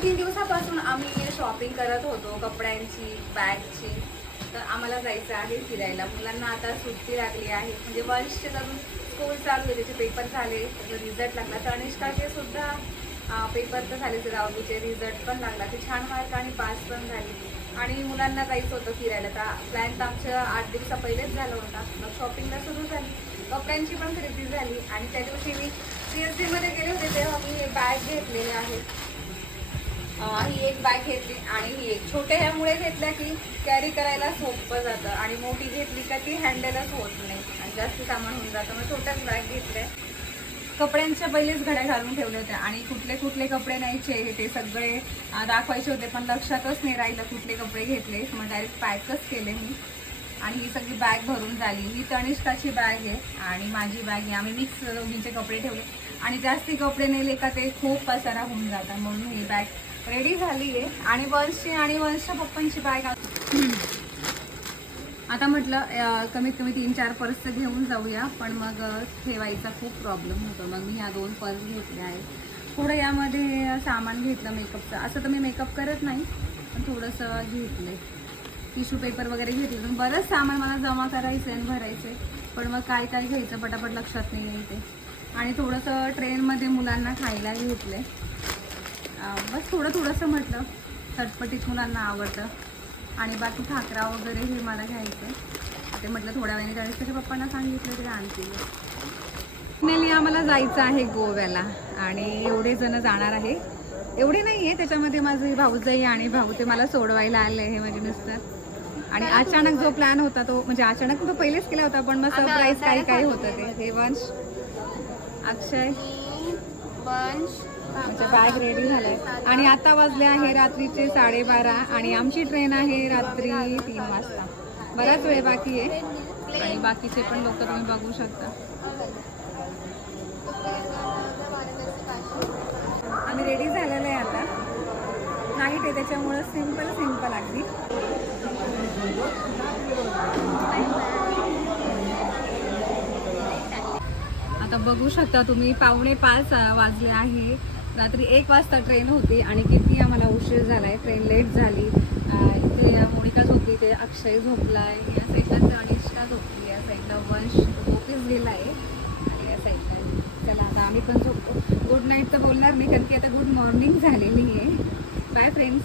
2-3 दिवसापासून आम्ही शॉपिंग करत होतो कपड्यांची, बॅगची. तर आम्हाला जायचं आहे फिरायला. मुलांना आता सुट्टी लागली आहे, म्हणजे वर्षचे अजून स्कूल चालू आहे, त्याचे पेपर झाले, त्याचा रिझल्ट लागला. तर अनिष्काचे सुद्धा पेपर तर झाले, ते राहुलचे रिझल्ट पण लागला, ते छान मार्क आणि पास पण झाली. आणि मुलांना जायचं होतं फिरायला. तर प्लॅन तर आमच्या 8 दिवसा पहिलेच झाला होता. मग शॉपिंगला सुरू झाली, कपड्यांची पण खरेदी झाली. आणि त्या दिवशी मी CSD मध्ये गेले होते तेव्हा मी बॅग घेतलेले आहेत. ही एक बॅग घेतली आणि ही एक. छोट्या ह्यामुळे घेतल्या की कॅरी करायला सोपं जातं, आणि मोठी घेतली का ती हँडलच होत नाही आणि जास्त सामान होऊन जातं. मग छोट्याच बॅग घेतल्या. कपड्यांच्या पहिलेच घड्या घालून ठेवले होते, आणि कुठले कुठले कपडे न्यायचे ते सगळे दाखवायचे होते, पण लक्षातच नाही राहिलं कुठले कपडे घेतले. मग डायरेक्ट पॅकच केले मी. आणि ही सगळी बॅग भरून झाली. ही तनिष्काची बॅग आहे आणि माझी बॅग आहे. आम्ही मिक्स दोघींचे कपडे ठेवले, आणि जास्ती कपडे नेले का ते खूप पसारा होऊन जातात, म्हणून ही बॅग रेडी झाली आहे. आणि वंशची आणि वंशच्या पप्पांची बॅग आता म्हटलं कमीत कमी 3-4 पर्स घेऊन जाऊया, पण मग ठेवायचा खूप प्रॉब्लेम होतो. मग मी ह्या 2 पर्स घेतल्या आहेत. थोडं यामध्ये सामान घेतलं मेकअपचं. असं तर मी मेकअप करत नाही, पण थोडंसं घेतलं. टिश्यू पेपर वगैरे घेतलं. पण बरंच सामान मला जमा करायचं आहे आणि भरायचं आहे, पण मग काय काय घ्यायचं पटापट लक्षात नाही येते. आणि थोडंसं ट्रेनमध्ये मुलांना खायला घेतलं आहे. बस थोडंसं म्हटलं, चटपटीत मुलांना आवडतं. आणि बाकी खाकरा वगैरे हे मला घ्यायचं आहे. ते म्हटलं थोड्या वेळाने त्यावेळेस त्याच्या पप्पांना सांगितलं तरी आणतील. फायनली आम्हाला जायचं आहे गोव्याला, आणि एवढे जण जाणार आहे. एवढे नाही आहे, त्याच्यामध्ये माझे भाऊजाई आणि भाऊ ते मला सोडवायला आले, हे माझे मिस्टर. आणि अचानक जो प्लॅन होता तो, म्हणजे अचानक तो पहिलेच केला होता, पण मग सरप्राईज काही काही होतं ते. हे वंश, अक्षय, म्हणजे बॅग रेडी झालाय. आणि आता वाजले आहे रात्रीचे 12:30, आणि आमची ट्रेन आहे रात्री 3 वाजता. बराच वेळ बाकी आहे. आणि बाकीचे पण लोक तुम्ही बघू शकता. आम्ही रेडी झालेलं आहे. आता नाईट आहे त्याच्यामुळं सिंपल अगदी. आता बघू शकता तुम्ही 4:45 वाजले आहे. रात्री 1 वाजता ट्रेन होती, आणि किती आम्हाला उशीर झाला आहे. ट्रेन लेट झाली. इथे मोनिका झोपली, ते अक्षय झोपला आहे, या साईडला अनिष्का झोपली, या साईडला वंश ऑफिस गेला आहे, आणि या साईडला चला आता आम्ही पण झोपतो. गुड नाईट तर बोलणार नाही, कारण की आता गुड मॉर्निंग झालेली आहे. Bye friends.